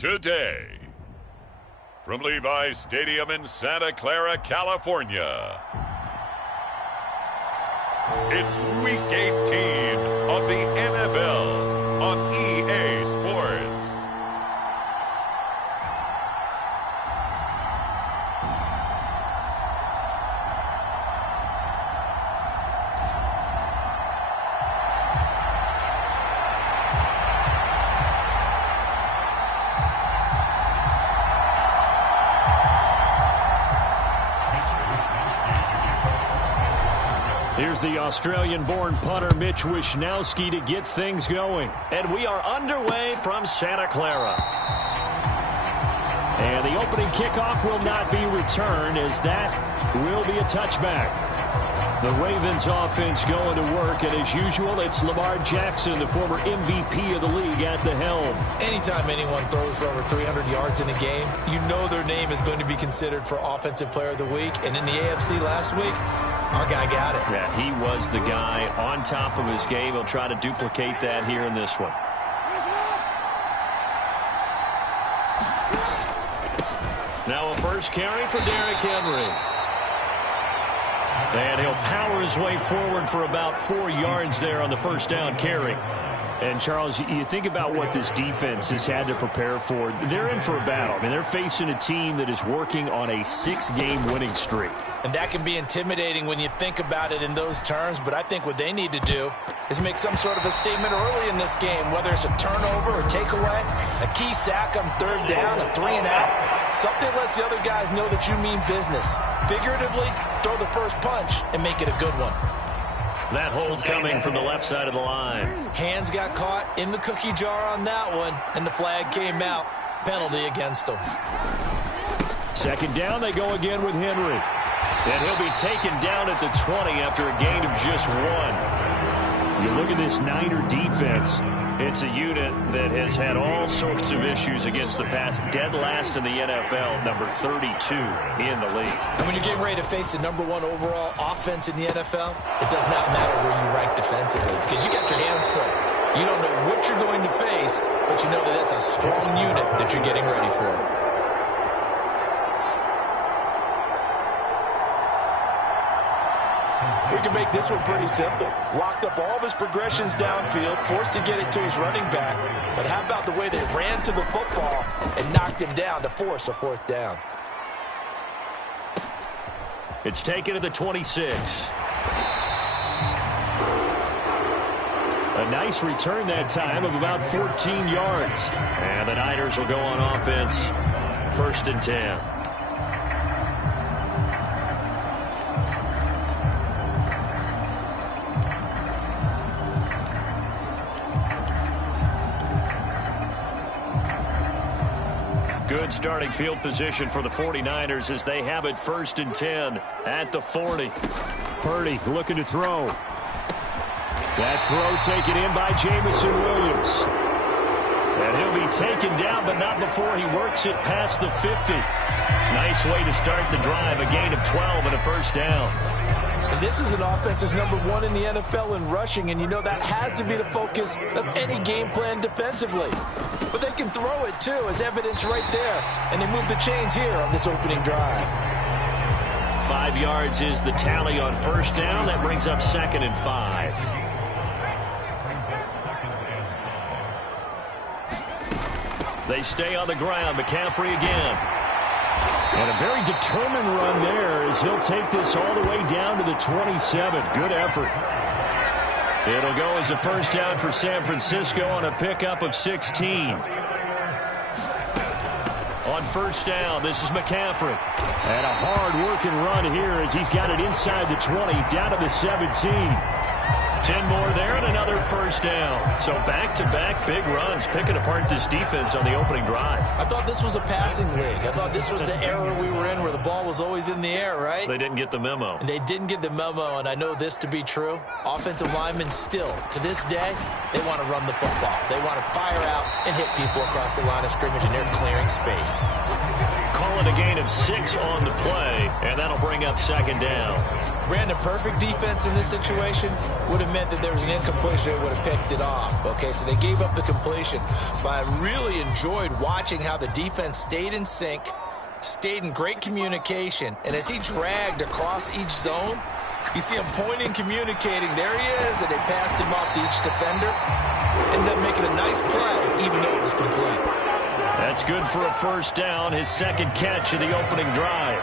today. From Levi's Stadium in Santa Clara, California, it's Week 18 of the NFL on EA Sports. Here's the Australian-born punter Mitch Wishnowsky to get things going. And we are underway from Santa Clara. And the opening kickoff will not be returned, as that will be a touchback. The Ravens offense going to work, and as usual, it's Lamar Jackson, the former MVP of the league, at the helm. Anytime anyone throws for over 300 yards in a game, you know their name is going to be considered for Offensive Player of the Week. And in the AFC last week, our guy got it. Yeah, he was the guy on top of his game. He'll try to duplicate that here in this one. Now a first carry for Derrick Henry. And he'll power his way forward for about 4 yards there on the first down carry. And, Charles, you think about what this defense has had to prepare for. They're in for a battle. I mean, they're facing a team that is working on a 6-game winning streak. And that can be intimidating when you think about it in those terms. But I think what they need to do is make some sort of a statement early in this game, whether it's a turnover or takeaway, a key sack on third down, a 3-and-out. Something lets the other guys know that you mean business. Figuratively, throw the first punch and make it a good one. That hold coming from the left side of the line. Hands got caught in the cookie jar on that one, and the flag came out. Penalty against them. Second down, they go again with Henry. And he'll be taken down at the 20 after a gain of just 1. You look at this Niner defense. It's a unit that has had all sorts of issues against the pass. Dead last in the NFL, number 32 in the league. And when you're getting ready to face the number 1 overall offense in the NFL, it does not matter where you rank defensively because you got your hands full. You don't know what you're going to face, but you know that that's a strong unit that you're getting ready for. We can make this one pretty simple. Locked up all of his progressions downfield, forced to get it to his running back. But how about the way they ran to the football and knocked him down to force a 4th down? It's taken to the 26. A nice return that time of about 14 yards. And the Niners will go on offense. 1st and 10. Good starting field position for the 49ers as they have it 1st and 10 at the 40. Purdy looking to throw. That throw taken in by Jamison Williams. And he'll be taken down, but not before he works it past the 50. Nice way to start the drive, a gain of 12 and a 1st down. And this is an offense that's number 1 in the NFL in rushing, and you know that has to be the focus of any game plan defensively. But they can throw it, too, as evidence right there. And they move the chains here on this opening drive. 5 yards is the tally on 1st down. That brings up 2nd and 5. They stay on the ground. McCaffrey again. And a very determined run there as he'll take this all the way down to the 27. Good effort. It'll go as a 1st down for San Francisco on a pickup of 16. On 1st down, this is McCaffrey. And a hard-working run here as he's got it inside the 20, down to the 17. 10 more there and another 1st down. So back-to-back big runs, picking apart this defense on the opening drive. I thought this was a passing league. I thought this was the era we were in where the ball was always in the air, right? They didn't get the memo. And they didn't get the memo, and I know this to be true. Offensive linemen still, to this day, they want to run the football. They want to fire out and hit people across the line of scrimmage, and they're clearing space. Calling a gain of 6 on the play, and that'll bring up 2nd down. ran the perfect defense in this situation, would have meant that there was an incompletion. They would have picked it off. Okay, so they gave up the completion. But I really enjoyed watching how the defense stayed in sync, stayed in great communication, and as he dragged across each zone, you see him pointing, communicating. There he is, and they passed him off to each defender. Ended up making a nice play, even though it was complete. That's good for a first down, his second catch of the opening drive.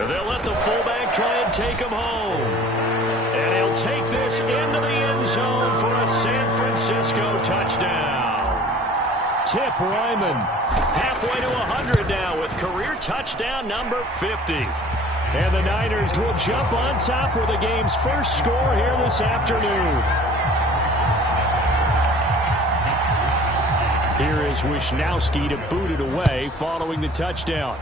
And they'll let the fullback try and take him home. And he'll take this into the end zone for a San Francisco touchdown. Tip Ryman halfway to 100 now with career touchdown number 50. And the Niners will jump on top with the game's first score here this afternoon. Here is Wisnowski to boot it away following the touchdown.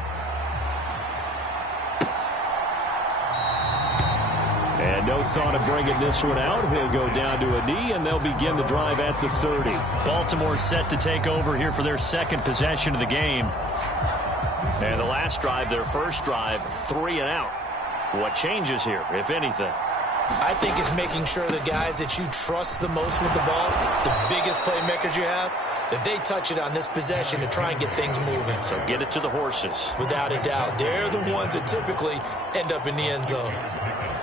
And no thought of bringing this one out. He'll go down to a knee, and they'll begin the drive at the 30. Baltimore set to take over here for their second possession of the game. And the last drive, their first drive, 3 and out. What changes here, if anything? I think it's making sure the guys that you trust the most with the ball, the biggest playmakers you have, that they touch it on this possession to try and get things moving. So get it to the horses. Without a doubt. They're the ones that typically end up in the end zone.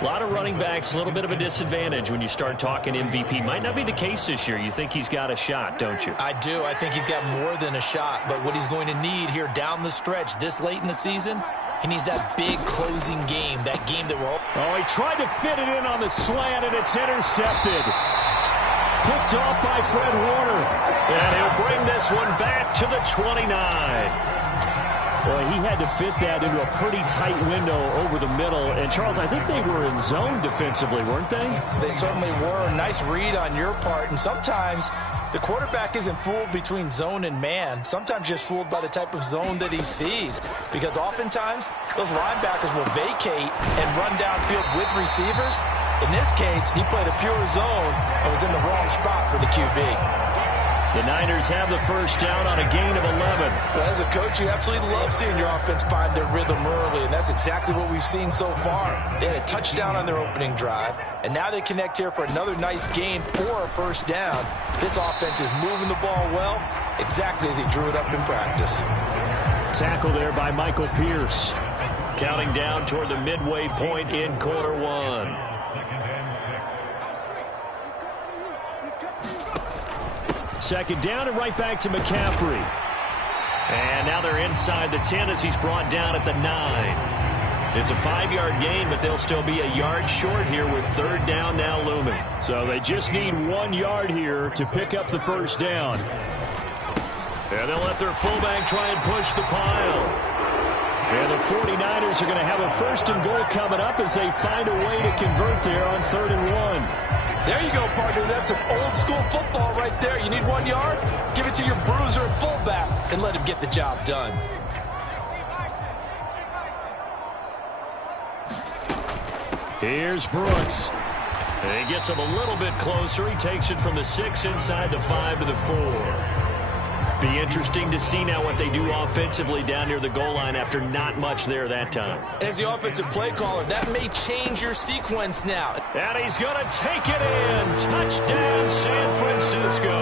A lot of running backs, a little bit of a disadvantage when you start talking MVP. Might not be the case this year. You think he's got a shot, don't you? I do. I think he's got more than a shot. But what he's going to need here down the stretch this late in the season, he needs that big closing game, that game that we're... Oh, he tried to fit it in on the slant, and it's intercepted. Picked off by Fred Warner. And he'll bring this one back to the 29. Boy, he had to fit that into a pretty tight window over the middle. And, Charles, I think they were in zone defensively, weren't they? They certainly were. Nice read on your part. And sometimes the quarterback isn't fooled between zone and man. Sometimes just fooled by the type of zone that he sees. Because oftentimes, those linebackers will vacate and run downfield with receivers. In this case, he played a pure zone and was in the wrong spot for the QB. The Niners have the first down on a gain of 11. Well, as a coach, you absolutely love seeing your offense find their rhythm early, and that's exactly what we've seen so far. They had a touchdown on their opening drive, and now they connect here for another nice gain for a first down. This offense is moving the ball well, exactly as he drew it up in practice. Tackle there by Michael Pierce. Counting down toward the midway point in quarter one. Second down and right back to McCaffrey. And now they're inside the 10 as he's brought down at the 9. It's a 5-yard gain, but they'll still be a yard short here with third down now looming. So they just need 1 yard here to pick up the first down. And they'll let their fullback try and push the pile. And the 49ers are going to have a first and goal coming up as they find a way to convert there on 3rd and 1. There you go, partner. That's some old-school football right there. You need 1 yard? Give it to your bruiser and fullback and let him get the job done. Here's Brooks. And he gets him a little bit closer. He takes it from the 6 inside the 5 to the 4. Be interesting to see now what they do offensively down near the goal line after not much there that time. As the offensive play caller, that may change your sequence now. And he's going to take it in. Touchdown, San Francisco.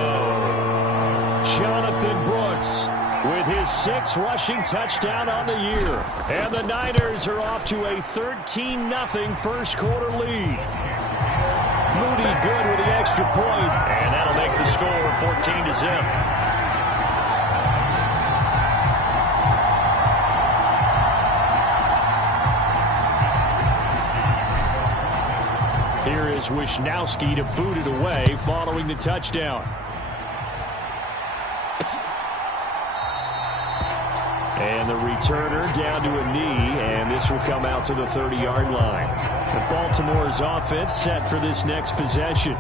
Jonathan Brooks with his 6th rushing touchdown on the year. And the Niners are off to a 13-0 first quarter lead. Moody good with the extra point. And that'll make the score 14-0. Here is Wisnowski to boot it away following the touchdown. And the returner down to a knee, and this will come out to the 30-yard line. But Baltimore's offense set for this next possession.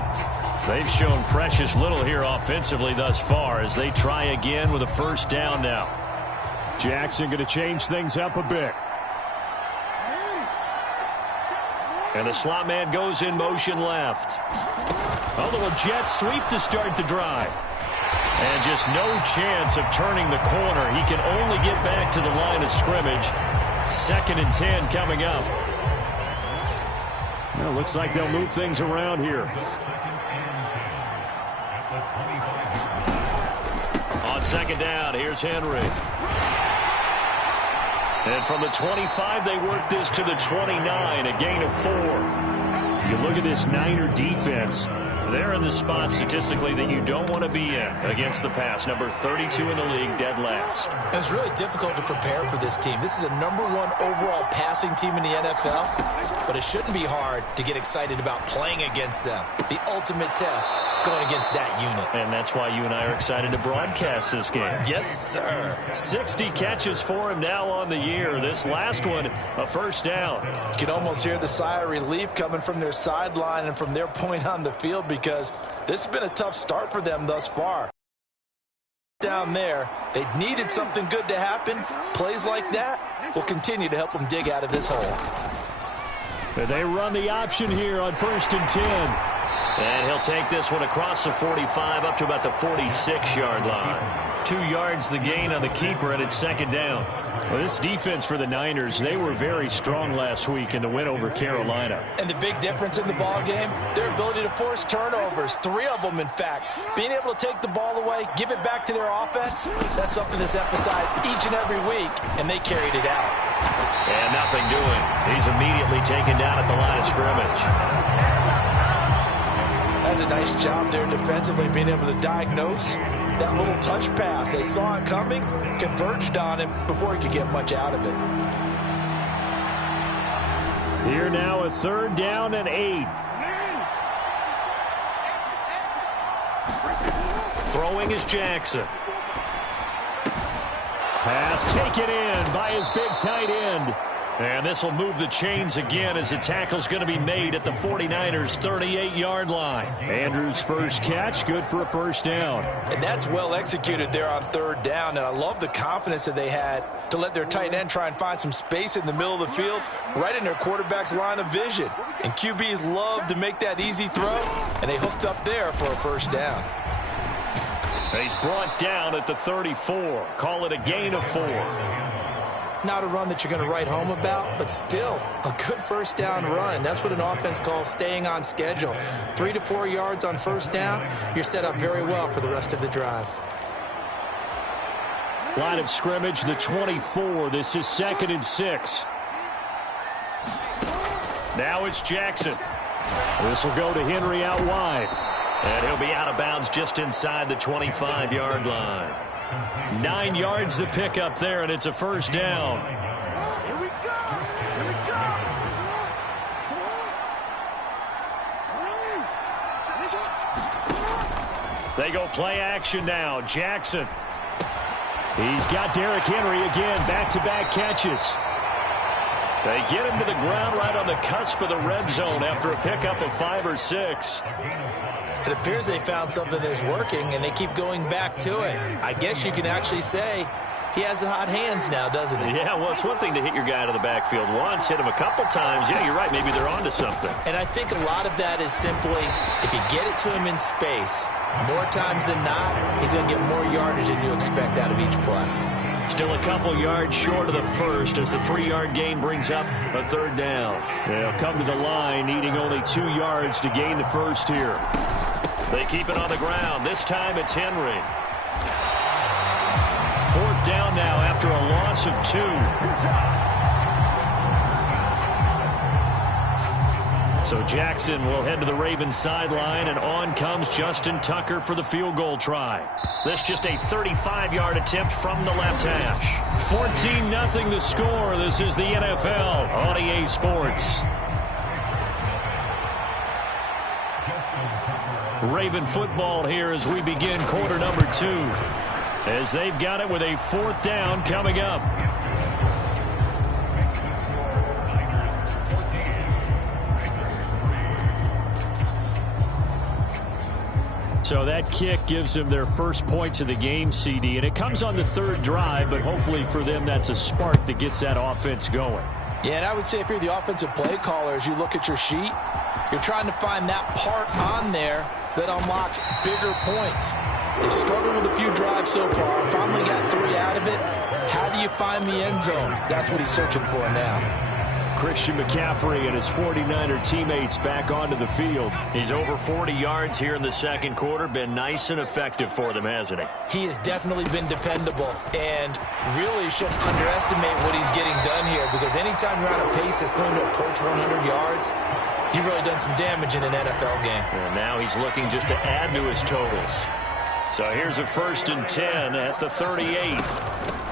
They've shown precious little here offensively thus far as they try again with a first down now. Jackson going to change things up a bit. And the slot man goes in motion left. A little jet sweep to start the drive. And just no chance of turning the corner. He can only get back to the line of scrimmage. 2nd and 10 coming up. Well, looks like they'll move things around here. On 2nd down, here's Henry. And from the 25, they work this to the 29, a gain of 4. You look at this Niner defense. They're in the spot statistically that you don't want to be in against the pass. Number 32 in the league, dead last. And it's really difficult to prepare for this team. This is the #1 overall passing team in the NFL, but it shouldn't be hard to get excited about playing against them. The ultimate test going against that unit. And that's why you and I are excited to broadcast this game. Yes, sir. 60 catches for him now on the year. This last one, a first down. You can almost hear the sigh of relief coming from their sideline and from their point on the field, because this has been a tough start for them thus far. Down there, they needed something good to happen. Plays like that will continue to help them dig out of this hole. They run the option here on 1st and 10. And he'll take this one across the 45 up to about the 46-yard line. 2 yards the gain on the keeper, and it's 2nd down. Well, this defense for the Niners, they were very strong last week in the win over Carolina. And the big difference in the ball game, their ability to force turnovers, 3 of them, in fact. Being able to take the ball away, give it back to their offense, that's something that's emphasized each and every week, and they carried it out. And nothing doing. He's immediately taken down at the line of scrimmage. That's a nice job there defensively, being able to diagnose that little touch pass. They saw it coming, converged on him before he could get much out of it. Here now, a 3rd down and 8. Throwing is Jackson. Pass taken in by his big tight end. And this will move the chains again as the tackle's going to be made at the 49ers' 38-yard line. Andrews' first catch, good for a first down. And that's well executed there on 3rd down. And I love the confidence that they had to let their tight end try and find some space in the middle of the field, right in their quarterback's line of vision. And QBs love to make that easy throw, and they hooked up there for a first down. He's brought down at the 34. Call it a gain of 4. Not a run that you're going to write home about, but still a good first down run. That's what an offense calls staying on schedule. 3 to 4 yards on first down, you're set up very well for the rest of the drive. Line of scrimmage, the 24. This is 2nd and 6. Now it's Jackson. This will go to Henry out wide. And he'll be out of bounds just inside the 25-yard line. 9 yards to pick up there, and it's a first down. Here we go. Here we go. They go play action now. Jackson. He's got Derrick Henry again. Back-to-back catches. They get him to the ground right on the cusp of the red zone after a pickup of 5 or 6. It appears they found something that's working, and they keep going back to it. I guess you can actually say he has the hot hands now, doesn't he? Yeah, well, it's one thing to hit your guy out of the backfield once, hit him a couple times. Yeah, you're right. Maybe they're onto something. And I think a lot of that is simply if you get it to him in space, more times than not, he's going to get more yardage than you expect out of each play. Still a couple yards short of the first as the 3-yard gain brings up a 3rd down. They'll come to the line needing only 2 yards to gain the first here. They keep it on the ground. This time it's Henry. 4th down now after a loss of 2. So Jackson will head to the Ravens sideline, and on comes Justin Tucker for the field goal try. This just a 35-yard attempt from the left hash. 14-0 the score. This is the NFL on EA Sports. Raven football here as we begin quarter number 2. As they've got it with a 4th down coming up. So that kick gives them their first points of the game, CD, and it comes on the 3rd drive, but hopefully for them that's a spark that gets that offense going. Yeah, and I would say if you're the offensive play caller, as you look at your sheet, you're trying to find that part on there that unlocks bigger points. They've struggled with a few drives so far. Finally got 3 out of it. How do you find the end zone? That's what he's searching for now. Christian McCaffrey and his 49er teammates back onto the field. He's over 40 yards here in the second quarter. Been nice and effective for them, hasn't he? He has definitely been dependable, and really shouldn't underestimate what he's getting done here, because anytime you're on a pace that's going to approach 100 yards, you've really done some damage in an NFL game. And now he's looking just to add to his totals. So here's a 1st and 10 at the 38.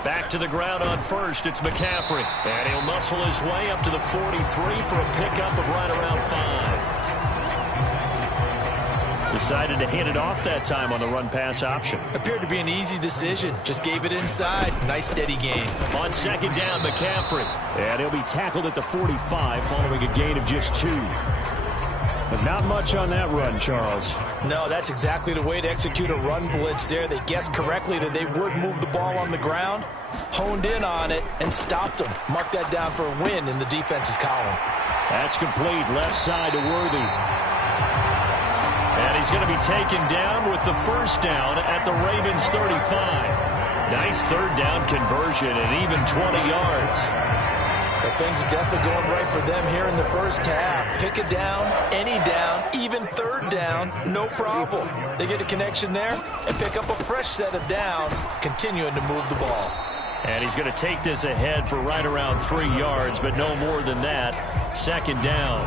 Back to the ground on first, it's McCaffrey. And he'll muscle his way up to the 43 for a pickup of right around 5. Decided to hand it off that time on the run-pass option. Appeared to be an easy decision. Just gave it inside. Nice, steady gain. On second down, McCaffrey. And he'll be tackled at the 45 following a gain of just 2. But not much on that run, Charles. No, that's exactly the way to execute a run blitz there. They guessed correctly that they would move the ball on the ground, honed in on it, and stopped them. Mark that down for a win in the defense's column. That's complete. Left side to Worthy. And he's going to be taken down with the first down at the Ravens 35. Nice third down conversion and even 20 yards. But things are definitely going right for them here in the first half. Pick a down, any down, even third down, no problem. They get a connection there and pick up a fresh set of downs, continuing to move the ball. And he's going to take this ahead for right around 3 yards, but no more than that. Second down.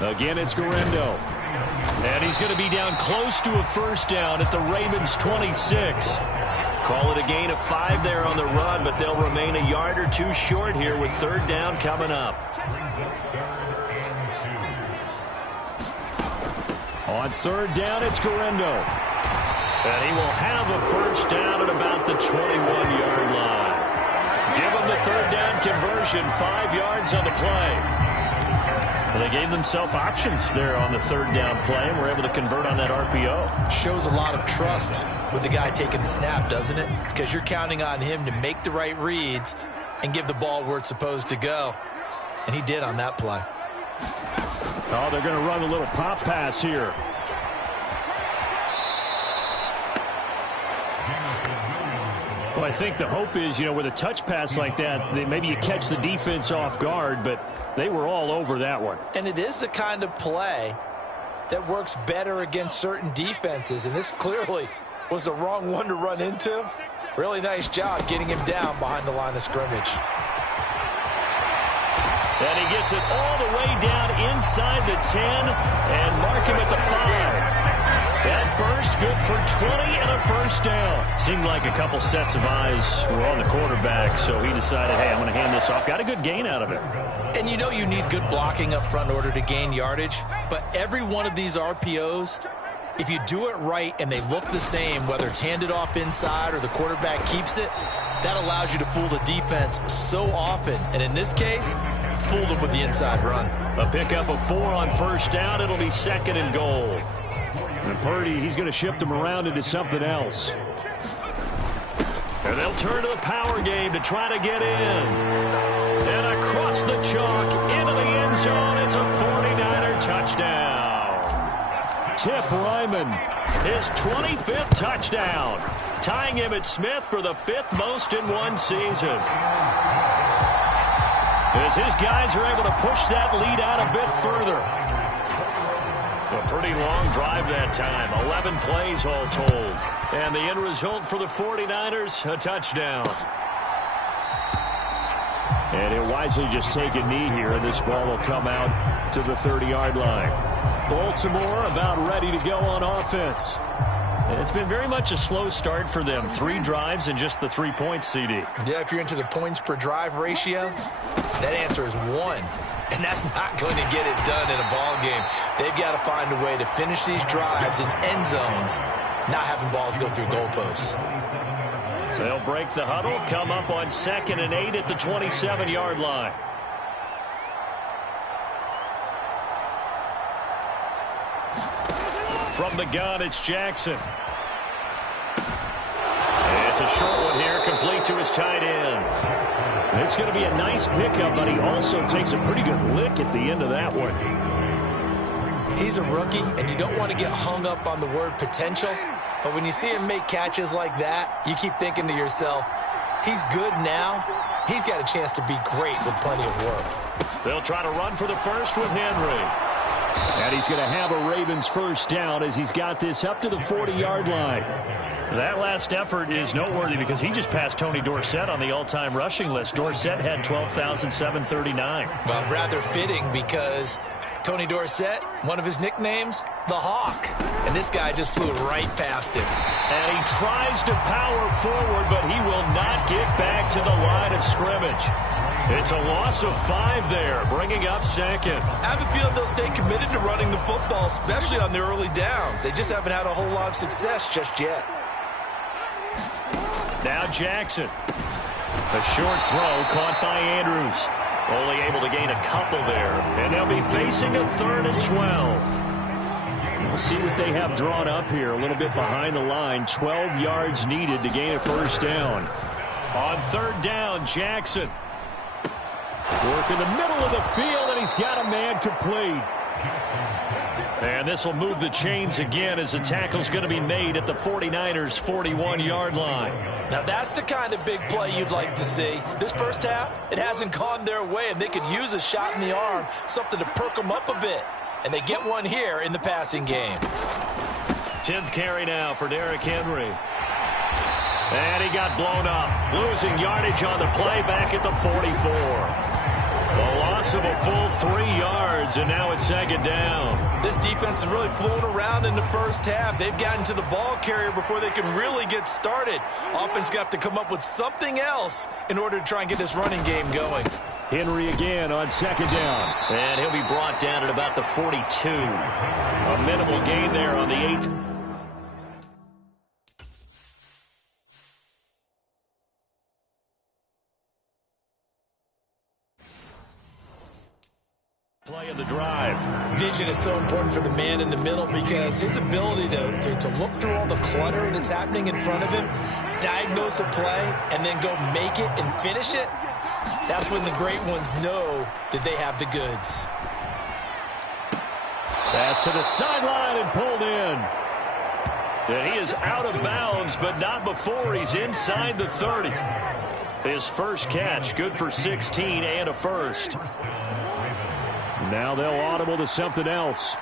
Again, it's Garendo. And he's going to be down close to a first down at the Ravens 26. Call it a gain of 5 there on the run, but they'll remain a yard or 2 short here with third down coming up. On third down, it's Garendo. And he will have a first down at about the 21-yard line. Give him the third down conversion, 5 yards on the play. They gave themselves options there on the third down play and were able to convert on that RPO. Shows a lot of trust with the guy taking the snap, doesn't it? Because you're counting on him to make the right reads and give the ball where it's supposed to go. And he did on that play. Oh, they're going to run a little pop pass here. Well, I think the hope is, with a touch pass like that, maybe you catch the defense off guard, but they were all over that one. And it is the kind of play that works better against certain defenses, and this clearly was the wrong one to run into. Really nice job getting him down behind the line of scrimmage. And he gets it all the way down inside the 10 and mark him at the 5. That burst good for 20 and a first down. Seemed like a couple sets of eyes were on the quarterback, so he decided, hey, I'm going to hand this off. Got a good gain out of it. And you need good blocking up front in order to gain yardage, but every one of these RPOs, if you do it right and they look the same, whether it's handed off inside or the quarterback keeps it, that allows you to fool the defense so often. And in this case, fooled them with the inside run. A pickup of 4 on first down. It'll be second and goal. And Purdy, he's going to shift him around into something else. And they'll turn to the power game to try to get in. And across the chalk into the end zone. It's a 49er touchdown. Tip Ryman, his 25th touchdown, tying him at Smith for the 5th most in one season. As his guys are able to push that lead out a bit further. A pretty long drive that time. 11 plays all told. And the end result for the 49ers, a touchdown. And he'll wisely just take a knee here, and this ball will come out to the 30-yard line. Baltimore about ready to go on offense. And it's been very much a slow start for them. 3 drives and just the 3 points, CD. Yeah, if you're into the points per drive ratio, that answer is 1. And that's not going to get it done in a ball game. They've got to find a way to finish these drives in end zones, not having balls go through goalposts. They'll break the huddle, come up on 2nd and 8 at the 27-yard line. From the gun, it's Jackson. It's a short one here, complete to his tight end. It's going to be a nice pickup, but he also takes a pretty good lick at the end of that one. He's a rookie, and you don't want to get hung up on the word potential. But when you see him make catches like that, you keep thinking to yourself, he's good now. He's got a chance to be great with plenty of work. They'll try to run for the first with Henry. And he's going to have a Ravens first down as he's got this up to the 40-yard line. That last effort is noteworthy because he just passed Tony Dorsett on the all-time rushing list. Dorsett had 12,739. Well, rather fitting because Tony Dorsett, one of his nicknames, the Hawk. And this guy just flew right past him. And he tries to power forward, but he will not get back to the line of scrimmage. It's a loss of 5 there, bringing up second. I have a feeling they'll stay committed to running the football, especially on the early downs. They just haven't had a whole lot of success just yet. Now Jackson. A short throw caught by Andrews. Only able to gain a couple there. And they'll be facing a 3rd and 12. We'll see what they have drawn up here. A little bit behind the line. 12 yards needed to gain a first down. On 3rd down, Jackson. Work in the middle of the field, and he's got a man complete. And this will move the chains again as the tackle's going to be made at the 49ers' 41-yard line. Now that's the kind of big play you'd like to see. This first half, it hasn't gone their way, and they could use a shot in the arm, something to perk them up a bit. And they get one here in the passing game. 10th carry now for Derrick Henry. And he got blown up, losing yardage on the play back at the 44. A loss of a full 3 yards, and now it's 2nd down. This defense is really flown around in the first half. They've gotten to the ball carrier before they can really get started. Offense got to come up with something else in order to try and get this running game going. Henry again on 2nd down. And he'll be brought down at about the 42. A minimal gain there on the 8th. Play of the drive. Vision is so important for the man in the middle because his ability to look through all the clutter that's happening in front of him, diagnose a play, and then go make it and finish it, that's when the great ones know that they have the goods. Pass to the sideline and pulled in. And he is out of bounds, but not before he's inside the 30. His first catch, good for 16 and a first. Now they'll audible to something else.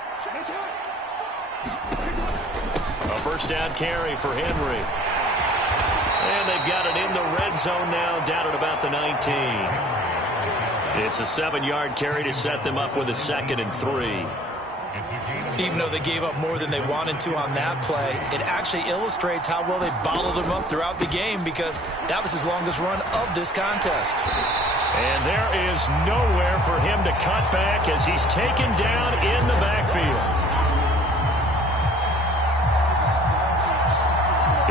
A first down carry for Henry. And they've got it in the red zone now, down at about the 19. It's a 7-yard carry to set them up with a 2nd and 3. Even though they gave up more than they wanted to on that play, it actually illustrates how well they bottled him up throughout the game because that was his longest run of this contest. And there is nowhere for him to cut back as he's taken down in the backfield.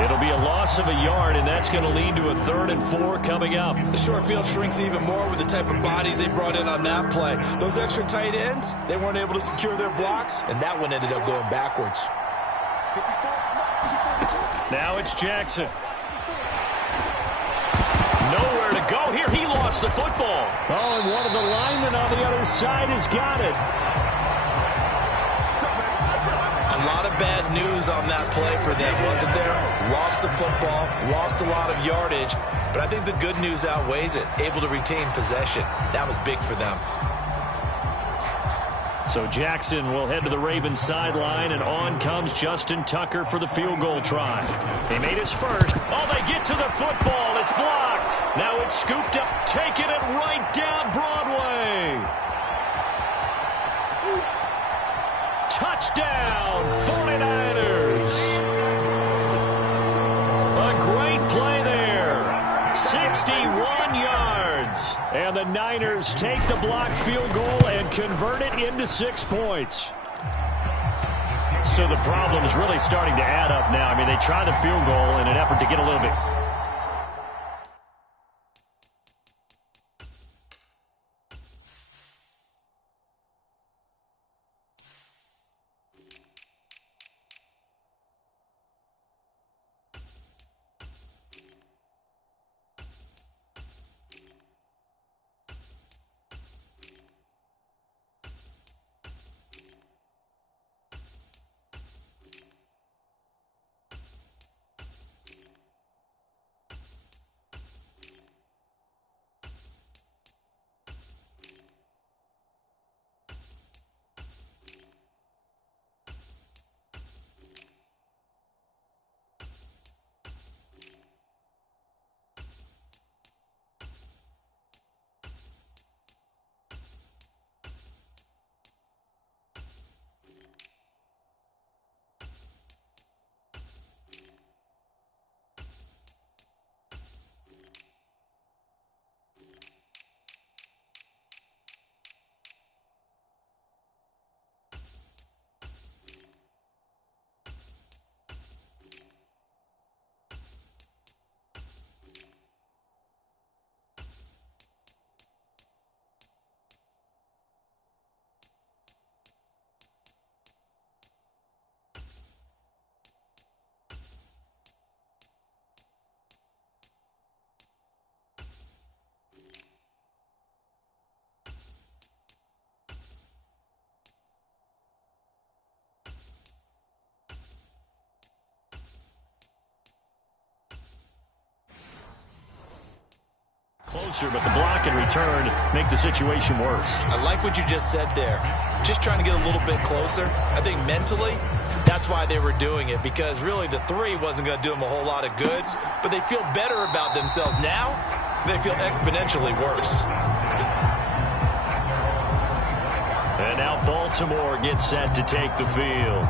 It'll be a loss of a yard, and that's going to lead to a 3rd and 4 coming up. The short field shrinks even more with the type of bodies they brought in on that play. Those extra tight ends, they weren't able to secure their blocks, and that one ended up going backwards. Now it's Jackson. Nowhere to go here. He lost the football. Oh, and one of the linemen on the other side has got it. A lot of bad news on that play for them, wasn't there? Lost the football, lost a lot of yardage, but I think the good news outweighs it. Able to retain possession. That was big for them. So Jackson will head to the Ravens sideline, and on comes Justin Tucker for the field goal try. He made his first. Oh, they get to the football. It's blocked. Now it's scooped up, taking it right down Broadway. Touchdown, 49ers. A great play there. 61 yards. And the Niners take the blocked field goal and convert it into 6 points. So the problem's really starting to add up now. I mean, they tried the field goal in an effort to get a little bit. Closer, but the block and return make the situation worse. I like what you just said there. Just trying to get a little bit closer. I think mentally, that's why they were doing it, because really the three wasn't going to do them a whole lot of good, but they feel better about themselves. Now, they feel exponentially worse. And now Baltimore gets set to take the field.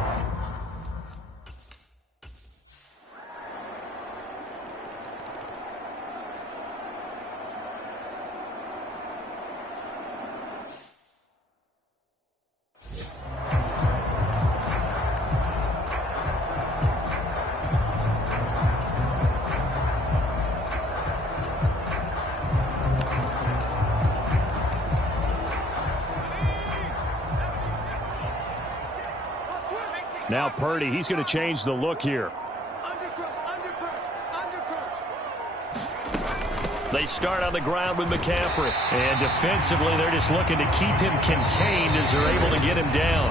Now Purdy, he's going to change the look here. They start on the ground with McCaffrey. And defensively, they're just looking to keep him contained as they're able to get him down.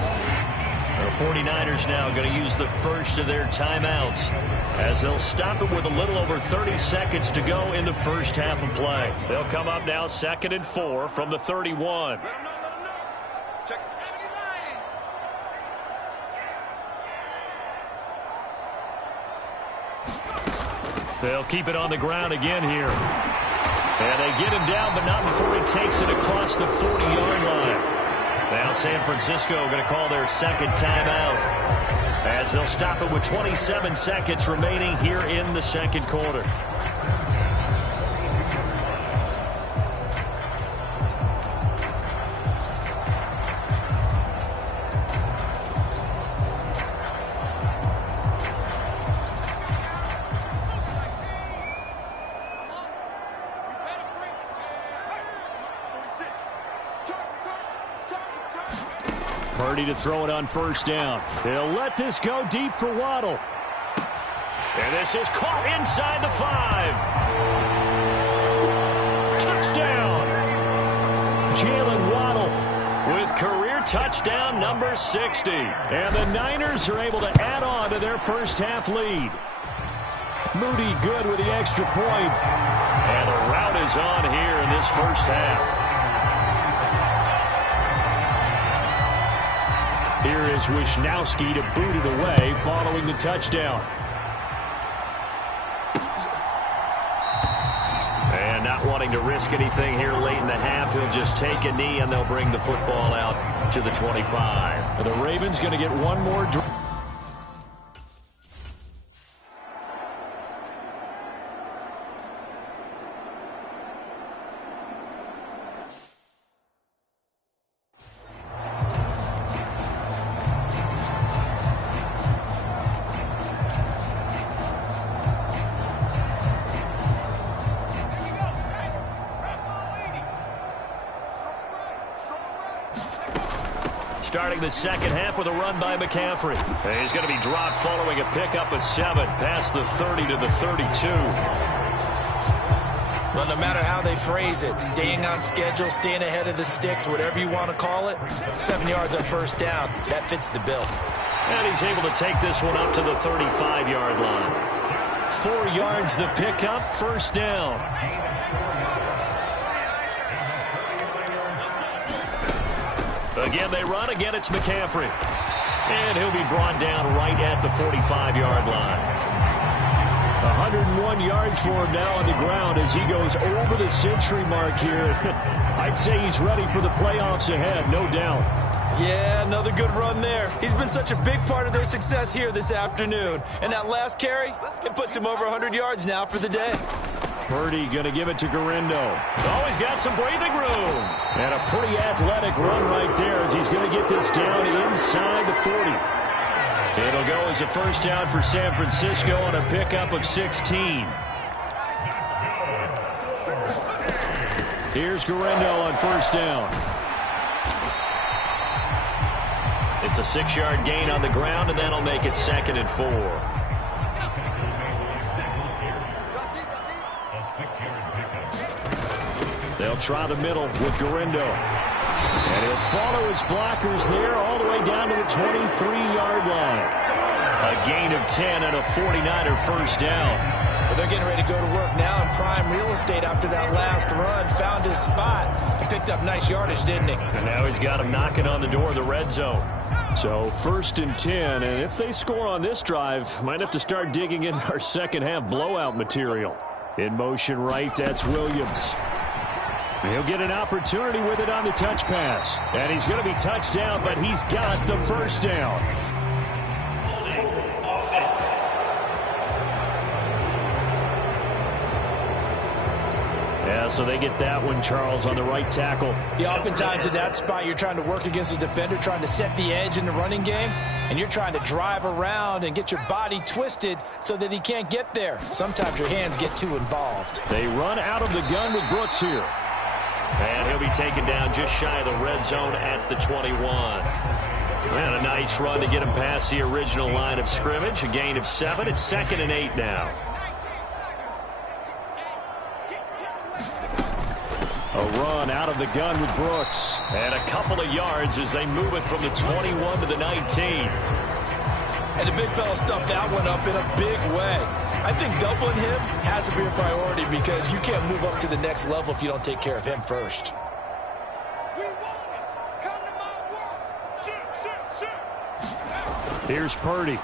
The 49ers now going to use the first of their timeouts as they'll stop it with a little over 30 seconds to go in the first half of play. They'll come up now 2nd and 4 from the 31. They'll keep it on the ground again here. And they get him down, but not before he takes it across the 40-yard line. Now San Francisco going to call their second timeout as they'll stop it with 27 seconds remaining here in the second quarter. Purdy to throw it on first down. They'll let this go deep for Waddle. And this is caught inside the 5. Touchdown. Jalen Waddle with career touchdown number 60. And the Niners are able to add on to their first half lead. Moody good with the extra point. And the route is on here in this first half. Here is Wisnowski to boot it away following the touchdown. And not wanting to risk anything here late in the half, he'll just take a knee and they'll bring the football out to the 25. The Ravens going to get one more drive. Starting the second half with a run by McCaffrey. And he's going to be dropped following a pickup of 7 past the 30 to the 32. Well, no matter how they phrase it, staying on schedule, staying ahead of the sticks, whatever you want to call it, 7 yards on first down, that fits the bill. And he's able to take this one up to the 35-yard line. 4 yards the pickup, first down. Again, they run. Again, it's McCaffrey. And he'll be brought down right at the 45-yard line. 101 yards for him now on the ground as he goes over the century mark here. I'd say he's ready for the playoffs ahead, no doubt. Yeah, another good run there. He's been such a big part of their success here this afternoon. And that last carry, it puts him over 100 yards now for the day. Purdy going to give it to Garindo. Oh, he's got some breathing room. And a pretty athletic run right there as he's going to get this down inside the 40. It'll go as a first down for San Francisco on a pickup of 16. Here's Garindo on first down. It's a 6-yard gain on the ground, and that'll make it 2nd and 4. They'll try the middle with Garindo. And he'll follow his blockers there all the way down to the 23-yard line. A gain of 10 and a 49er first down. Well, they're getting ready to go to work now in prime real estate after that last run. Found his spot and picked up nice yardage, didn't he? And now he's got him knocking on the door of the red zone. So 1st and 10, and if they score on this drive, might have to start digging in our second half blowout material. In motion right, that's Williams. He'll get an opportunity with it on the touch pass. And he's going to be touched down, but he's got the first down. Yeah, so they get that one, Charles, on the right tackle. Yeah, oftentimes in that spot, you're trying to work against a defender, trying to set the edge in the running game, and you're trying to drive around and get your body twisted so that he can't get there. Sometimes your hands get too involved. They run out of the gun with Brooks here. And he'll be taken down just shy of the red zone at the 21. And a nice run to get him past the original line of scrimmage. A gain of 7. It's 2nd and 8 now. A run out of the gun with Brooks. And a couple of yards as they move it from the 21 to the 19. And the big fella stuffed that one up in a big way. I think doubling him has to be a priority because you can't move up to the next level if you don't take care of him first. Here's Purdy.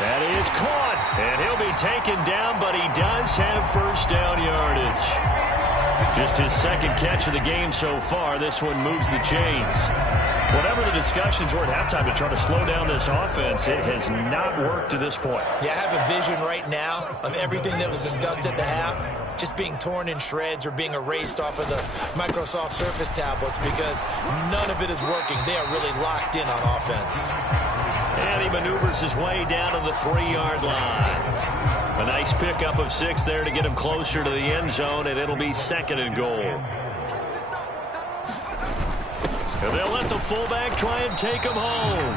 That is caught. And he'll be taken down, but he does have first down yardage. Just his 2nd catch of the game so far. This one moves the chains. Whatever the discussions were at halftime to try to slow down this offense, it has not worked to this point. Yeah, I have a vision right now of everything that was discussed at the half just being torn in shreds or being erased off of the Microsoft Surface tablets because none of it is working. They are really locked in on offense. And he maneuvers his way down to the 3-yard line. A nice pickup of 6 there to get him closer to the end zone, and it'll be 2nd and goal. And they'll let the fullback try and take him home.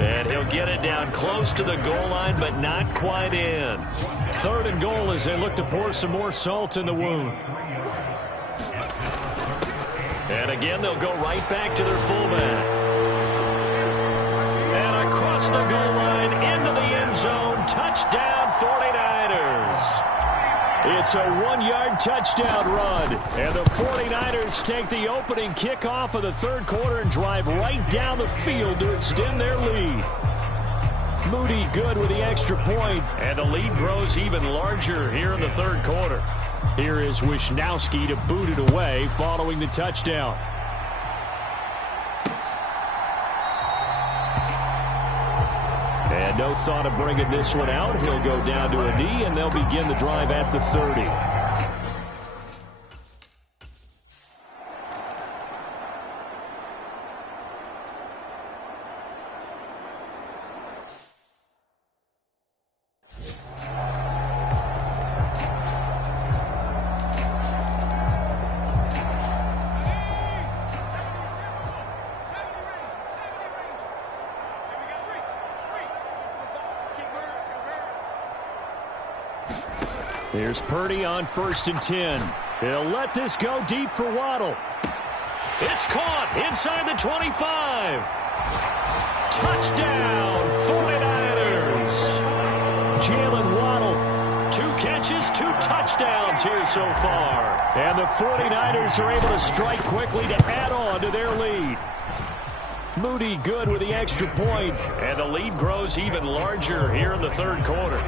And he'll get it down close to the goal line, but not quite in. 3rd and goal as they look to pour some more salt in the wound. And again, they'll go right back to their fullback. And across the goal line into the end zone. Touchdown, 49ers. It's a 1-yard touchdown run. And the 49ers take the opening kickoff of the 3rd quarter and drive right down the field to extend their lead. Moody good with the extra point, and the lead grows even larger here in the 3rd quarter. Here is Wisnowski to boot it away following the touchdown. And no thought of bringing this one out. He'll go down to a knee, and they'll begin the drive at the 30. Here's Purdy on 1st and 10. They'll let this go deep for Waddle. It's caught inside the 25. Touchdown, 49ers. Jalen Waddle, 2 catches, 2 touchdowns here so far. And the 49ers are able to strike quickly to add on to their lead. Moody good with the extra point. And the lead grows even larger here in the 3rd quarter.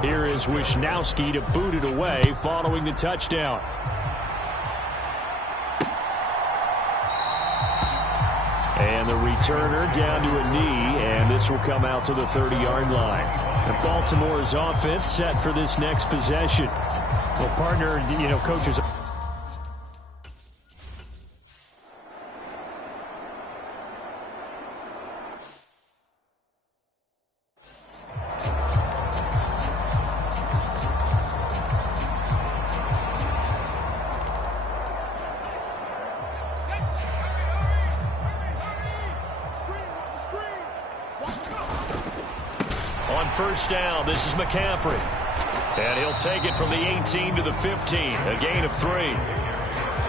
Here is Wisnowski to boot it away following the touchdown. And the returner down to a knee, and this will come out to the 30-yard line. And Baltimore's offense set for this next possession. Well, partner, coaches... On on first down. This is McCaffrey. And he'll take it from the 18 to the 15, a gain of 3.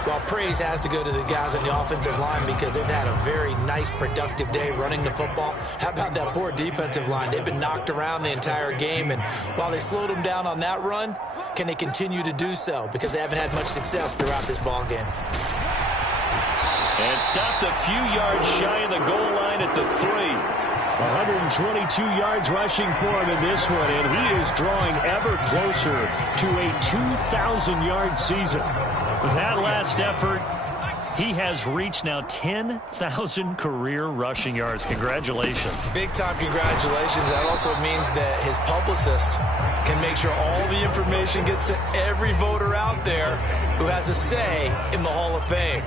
Well, praise has to go to the guys on the offensive line because they've had a very nice, productive day running the football. How about that poor defensive line? They've been knocked around the entire game, and while they slowed them down on that run, can they continue to do so? Because they haven't had much success throughout this ball game. And stopped a few yards shy of the goal line at the 3. 122 yards rushing for him in this one, and he is drawing ever closer to a 2,000-yard season. With that last effort, he has reached now 10,000 career rushing yards. Congratulations. Big-time congratulations. That also means that his publicist can make sure all the information gets to every voter out there who has a say in the Hall of Fame.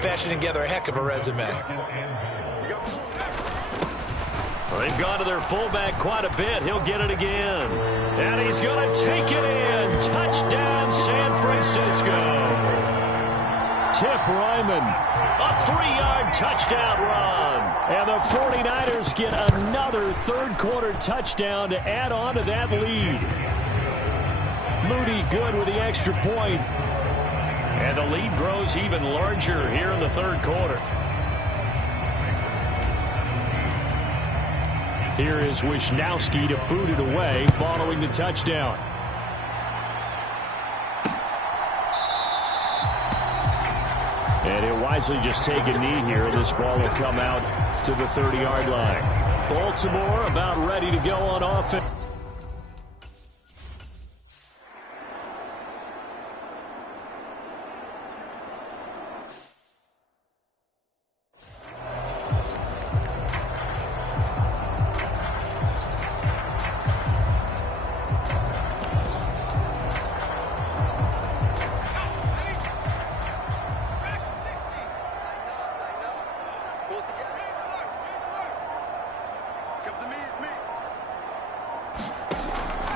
Fashioning together a heck of a resume. They've gone to their fullback quite a bit. He'll get it again. And he's going to take it in. Touchdown, San Francisco. Tip Ryman. A 3-yard touchdown run. And the 49ers get another third-quarter touchdown to add on to that lead. Moody good with the extra point. And the lead grows even larger here in the third quarter. Here is Wisnowski to boot it away following the touchdown. And he'll wisely just take a knee here. This ball will come out to the 30-yard line. Baltimore about ready to go on offense.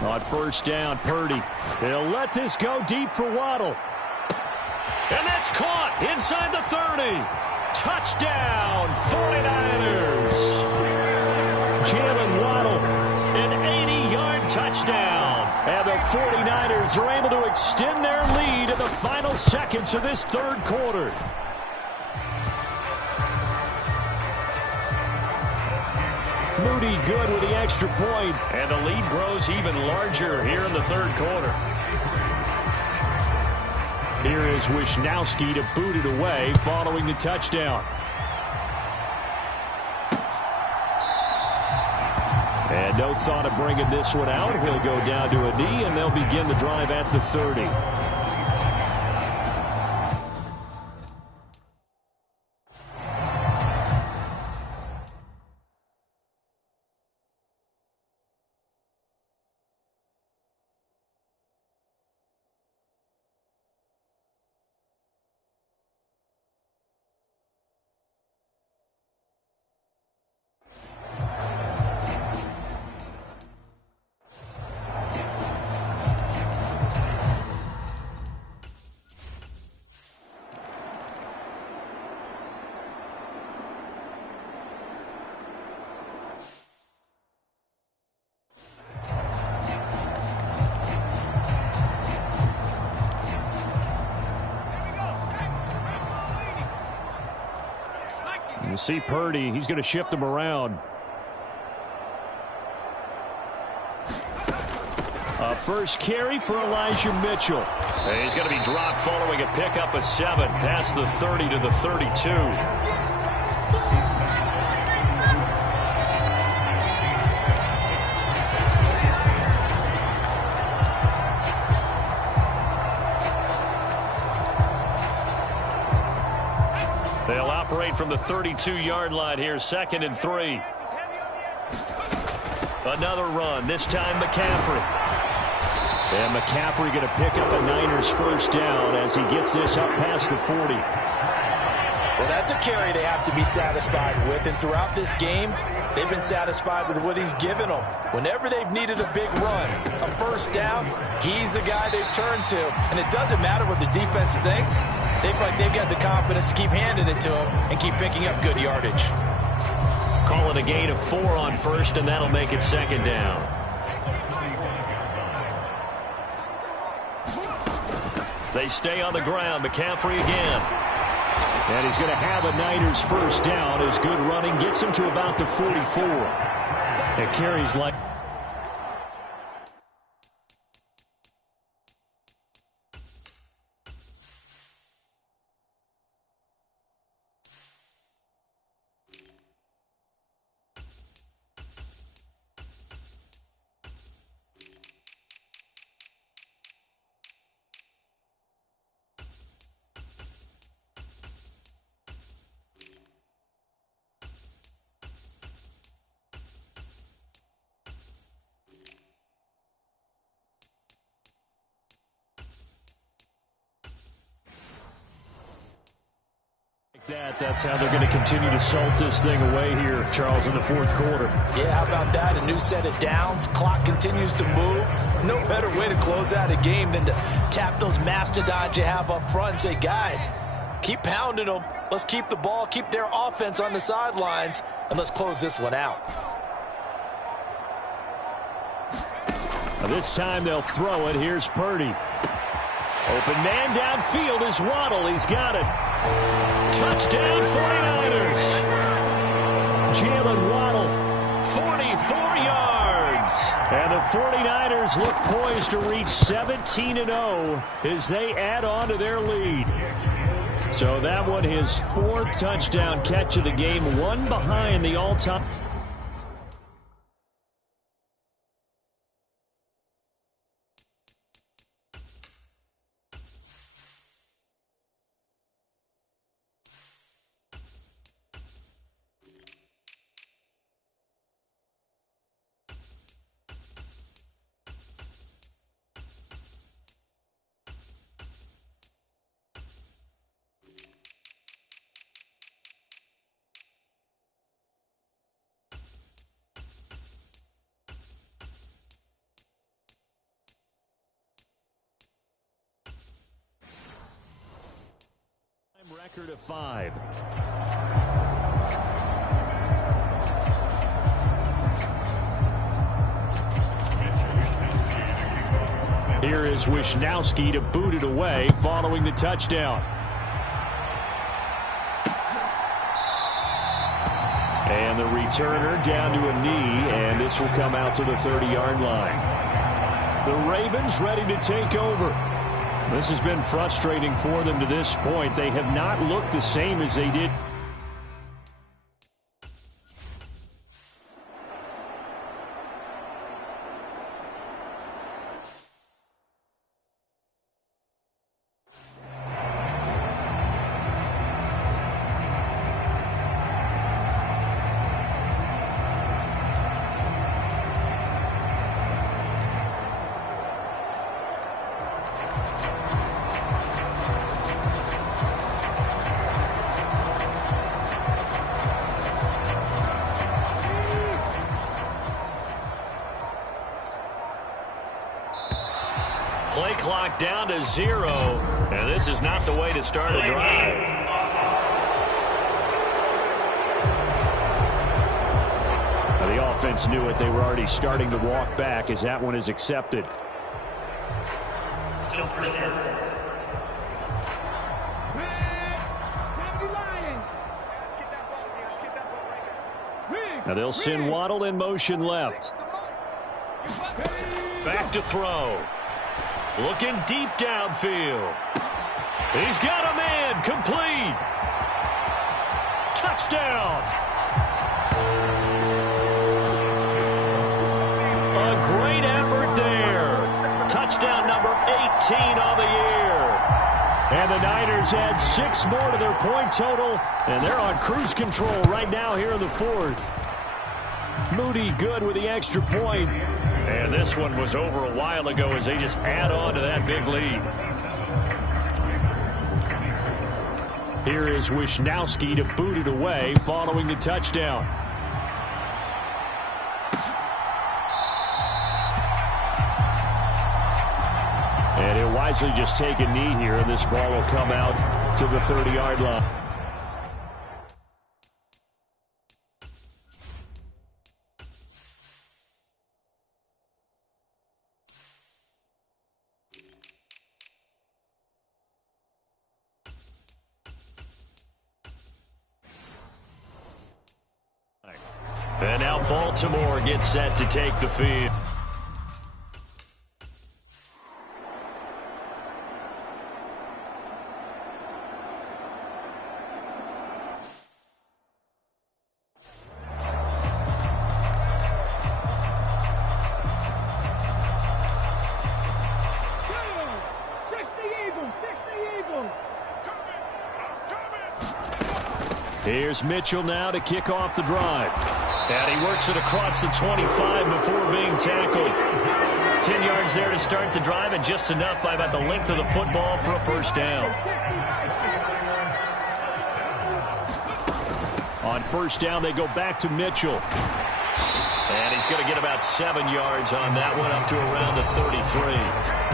On first down, Purdy. They'll let this go deep for Waddle. And that's caught inside the 30. Touchdown, 49ers. Jalen Waddle. An 80-yard touchdown. And the 49ers are able to extend their lead in the final seconds of this third quarter. Moody good with the extra point. And the lead grows even larger here in the third quarter. Here is Wisnowski to boot it away following the touchdown. And no thought of bringing this one out. He'll go down to a knee, and they'll begin the drive at the 30. You see Purdy, he's going to shift him around. A first carry for Elijah Mitchell. And he's going to be dropped following a pickup of 7 past the 30 to the 32. They'll operate from the 32-yard line here, 2nd and 3. Another run, this time McCaffrey. And McCaffrey going to pick up a Niners first down as he gets this up past the 40. Well, that's a carry they have to be satisfied with, and throughout this game, they've been satisfied with what he's given them. Whenever they've needed a big run, a first down, he's the guy they've turned to. And it doesn't matter what the defense thinks. They've got the confidence to keep handing it to him and keep picking up good yardage. Call it a gain of 4 on first, and that'll make it 2nd down. They stay on the ground. McCaffrey again. And he's going to have a Niners first down. His good running gets him to about the 44. It carries like... That's how they're going to continue to salt this thing away here, Charles, in the fourth quarter. Yeah, how about that? A new set of downs. Clock continues to move. No better way to close out a game than to tap those mastodons you have up front and say, guys, keep pounding them. Let's keep the ball, keep their offense on the sidelines, and let's close this one out. Now this time they'll throw it. Here's Purdy. Open man downfield is Waddle. He's got it. Touchdown 49ers. Jalen Waddle, 44 yards. And the 49ers look poised to reach 17-0 as they add on to their lead. So that one, his fourth touchdown catch of the game, one behind the all-time. Record of 5. Here is Wishnowski to boot it away following the touchdown. And the returner down to a knee, and this will come out to the 30-yard line. The Ravens ready to take over. This has been frustrating for them to this point. They have not looked the same as they did. Play clock down to 0, and this is not the way to start a drive. Now the offense knew it. They were already starting to walk back as that one is accepted. Now they'll send Waddle in motion left. Back to throw. Looking deep downfield. He's got a man. Complete. Touchdown. A great effort there. Touchdown number 18 on the year. And the Niners add 6 more to their point total, and they're on cruise control right now here in the fourth. Moody good with the extra point. And this one was over a while ago as they just add on to that big lead. Here is Wishnowski to boot it away following the touchdown. And he'll wisely just take a knee here, and this ball will come out to the 30-yard line. And now Baltimore gets set to take the field. Here's Mitchell now to kick off the drive. And he works it across the 25 before being tackled. 10 yards there to start the drive, and just enough by about the length of the football for a first down. On first down, they go back to Mitchell. And he's going to get about 7 yards on that one, up to around the 33.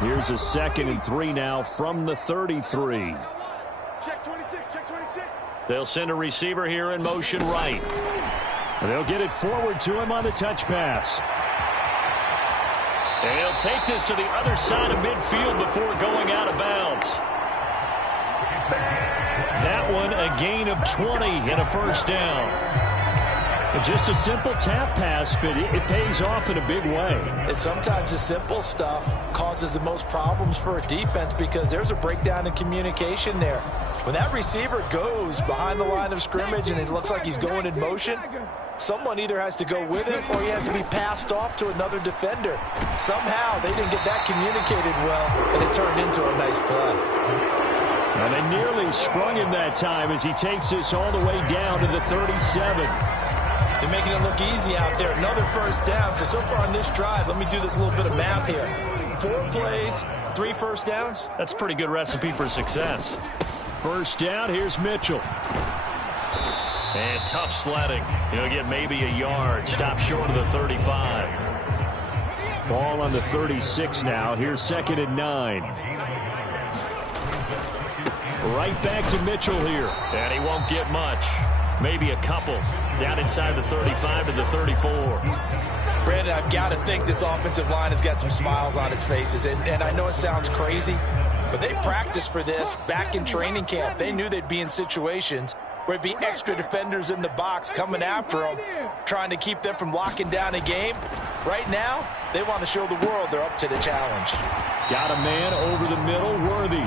Here's a 2nd and 3 now from the 33. Check 26, check 26. They'll send a receiver here in motion right. They'll get it forward to him on the touch pass. And he'll take this to the other side of midfield before going out of bounds. That one a gain of 20 and a first down. Just a simple tap pass, but it pays off in a big way. And sometimes the simple stuff causes the most problems for a defense because there's a breakdown in communication there. When that receiver goes behind the line of scrimmage and it looks like he's going in motion, someone either has to go with him or he has to be passed off to another defender. Somehow they didn't get that communicated well, and it turned into a nice play. And they nearly sprung him that time as he takes this all the way down to the 37. They're making it look easy out there. Another first down. So far on this drive, let me do this little bit of math here. 4 plays, 3 first downs. That's a pretty good recipe for success. First down, here's Mitchell. And tough sledding. He'll get maybe a yard. Stop short of the 35. Ball on the 36 now. Here's 2nd and 9. Right back to Mitchell here. And he won't get much. Maybe a couple. Down inside the 35 to the 34. Brandon, I've got to think this offensive line has got some smiles on its faces. And I know it sounds crazy, but they practiced for this back in training camp. They knew they'd be in situations where it'd be extra defenders in the box coming after them, trying to keep them from locking down a game. Right now, they want to show the world they're up to the challenge. Got a man over the middle, Worthy.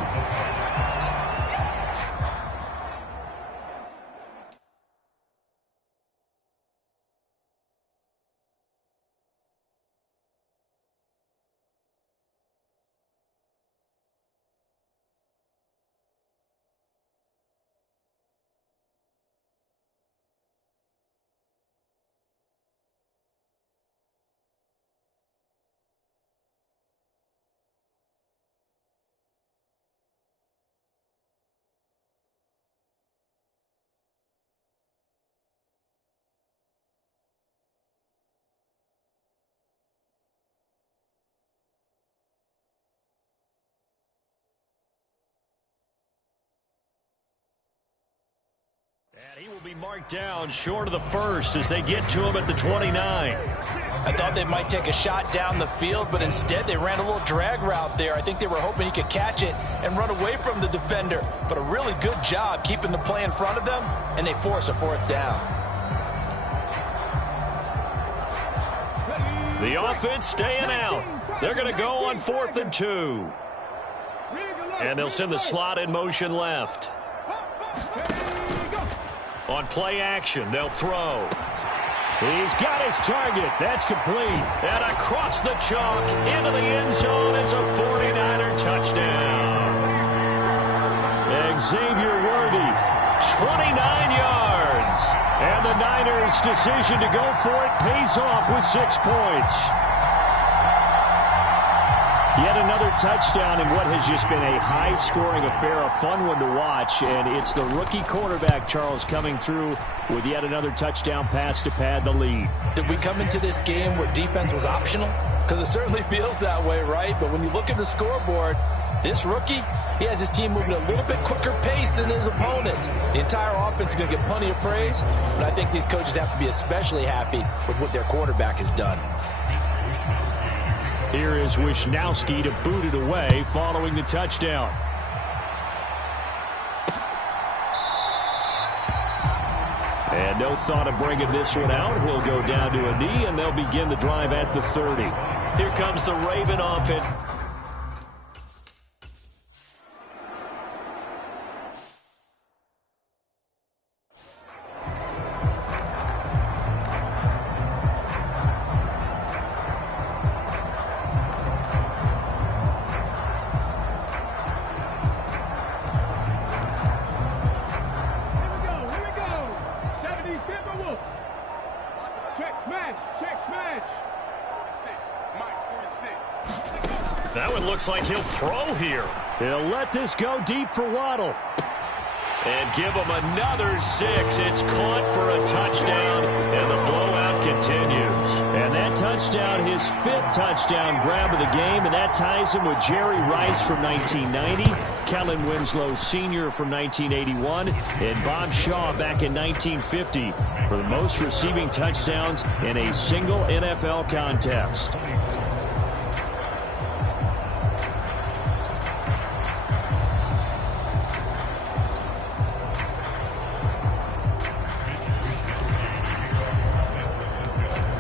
And he will be marked down short of the first as they get to him at the 29. I thought they might take a shot down the field, but instead they ran a little drag route there. I think they were hoping he could catch it and run away from the defender. But a really good job keeping the play in front of them, and they force a 4th down. The offense staying out. They're going to go on 4th and 2. And they'll send the slot in motion left. On play action, they'll throw. He's got his target. That's complete. And across the chalk, into the end zone. It's a 49er touchdown. Xavier Worthy, 29 yards. And the Niners' decision to go for it pays off with 6 points. Yet another touchdown in what has just been a high-scoring affair, a fun one to watch. And it's the rookie quarterback, Charles, coming through with yet another touchdown pass to pad the lead. Did we come into this game where defense was optional? Because it certainly feels that way, right? But when you look at the scoreboard, this rookie, he has his team moving at a little bit quicker pace than his opponents. The entire offense is going to get plenty of praise, but I think these coaches have to be especially happy with what their quarterback has done. Here is Wisnowski to boot it away following the touchdown. And no thought of bringing this one out. He'll go down to a knee, and they'll begin the drive at the 30. Here comes the Raven offense. That one looks like he'll throw here. He'll let this go deep for Waddle. And give him another 6. It's caught for a touchdown, and the blowout continues. And that touchdown, his 5th touchdown grab of the game, and that ties him with Jerry Rice from 1990, Kellen Winslow Sr. from 1981, and Bob Shaw back in 1950 for the most receiving touchdowns in a single NFL contest.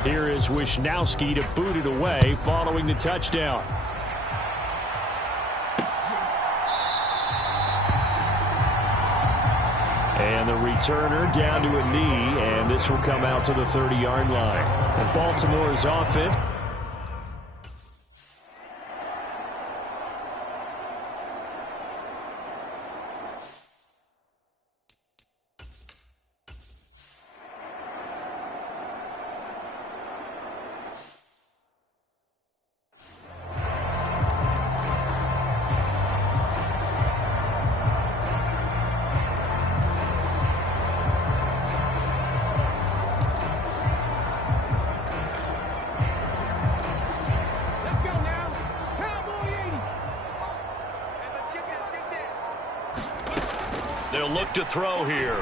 Here is Wisnowski to boot it away following the touchdown. And the returner down to a knee, and this will come out to the 30-yard line. And Baltimore's offense. They'll look to throw here.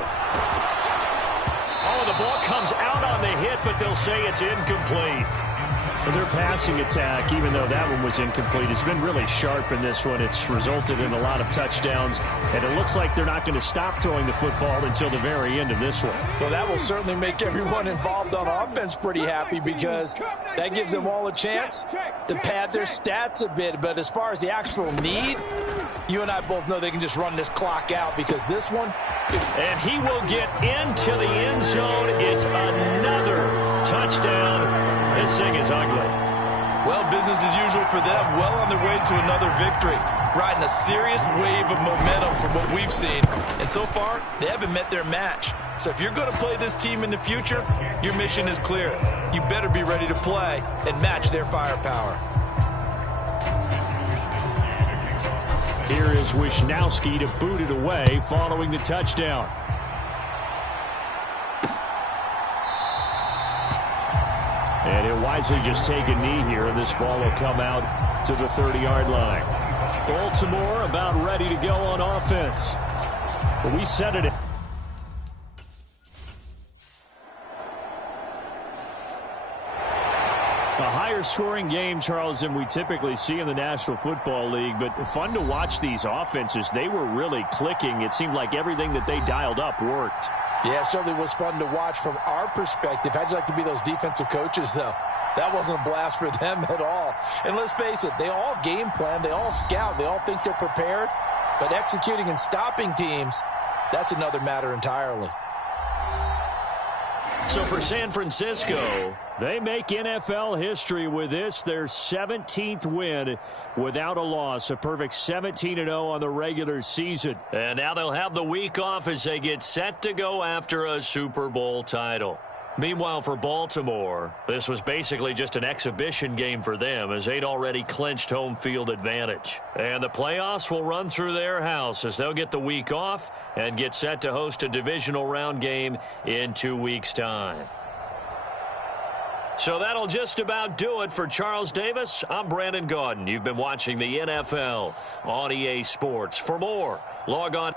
Oh, the ball comes out on the hit, but they'll say it's incomplete. Well, their passing attack, even though that one was incomplete, has been really sharp in this one. It's resulted in a lot of touchdowns, and it looks like they're not going to stop throwing the football until the very end of this one. Well, that will certainly make everyone involved on offense pretty happy, because that gives them all a chance to pad their stats a bit. But as far as the actual need, you and I both know they can just run this clock out, because this one... And he will get into the end zone. It's another touchdown. This thing is ugly. Well, business as usual for them. Well on their way to another victory. Riding a serious wave of momentum from what we've seen. And so far, they haven't met their match. So if you're going to play this team in the future, your mission is clear. You better be ready to play and match their firepower. Here is Wisnowski to boot it away following the touchdown. And he'll wisely just take a knee here, and this ball will come out to the 30-yard line. Baltimore about ready to go on offense. But we set it. A higher-scoring game, Charles, than we typically see in the National Football League, but fun to watch these offenses. They were really clicking. It seemed like everything that they dialed up worked. Yeah, it certainly was fun to watch from our perspective. How'd you like to be those defensive coaches, though? That wasn't a blast for them at all. And let's face it, they all game plan, they all scout, they all think they're prepared, but executing and stopping teams, that's another matter entirely. So for San Francisco, they make NFL history with this, their 17th win without a loss, a perfect 17-0 on the regular season. And now they'll have the week off as they get set to go after a Super Bowl title. Meanwhile, for Baltimore, this was basically just an exhibition game for them, as they'd already clinched home field advantage. And the playoffs will run through their house as they'll get the week off and get set to host a divisional round game in 2 weeks' time. So that'll just about do it for Charles Davis. I'm Brandon Gaudin. You've been watching the NFL on EA Sports. For more, log on.